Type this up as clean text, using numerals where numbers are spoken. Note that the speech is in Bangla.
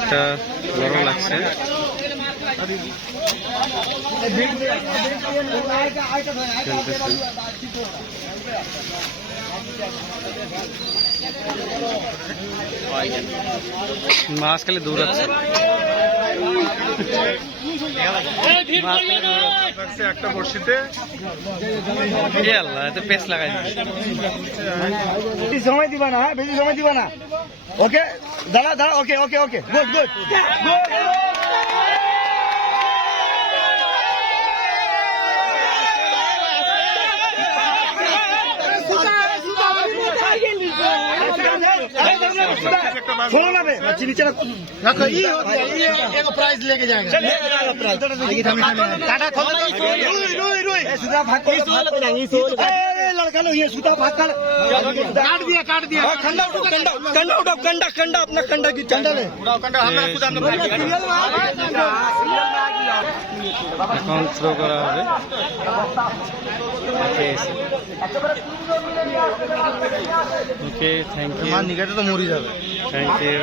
অনেকটা বড় লাগছে। মাছ খালি দৌড়াচ্ছে, একটা বড়শিতে আল্লাহ এতে পেস লাগাই সময় দিবা না, বেশি সময় দিবা না। ওকে দাঁড়া দাঁড়া, ওকে ওকে ওকে, গুড গুড গুড। नीचे रखो, प्राइज लेके जाएगा। लड़का लो, ये सुधा भाग काट दिया काट दिया। कंडा उठाओ, कंडा उठाओ, कंडा कंडा अपना कंडा की कंडा ले এখন থ্রো করা হবে। Okay thank you. নিকাতে তো মরি যাবে। Thank you.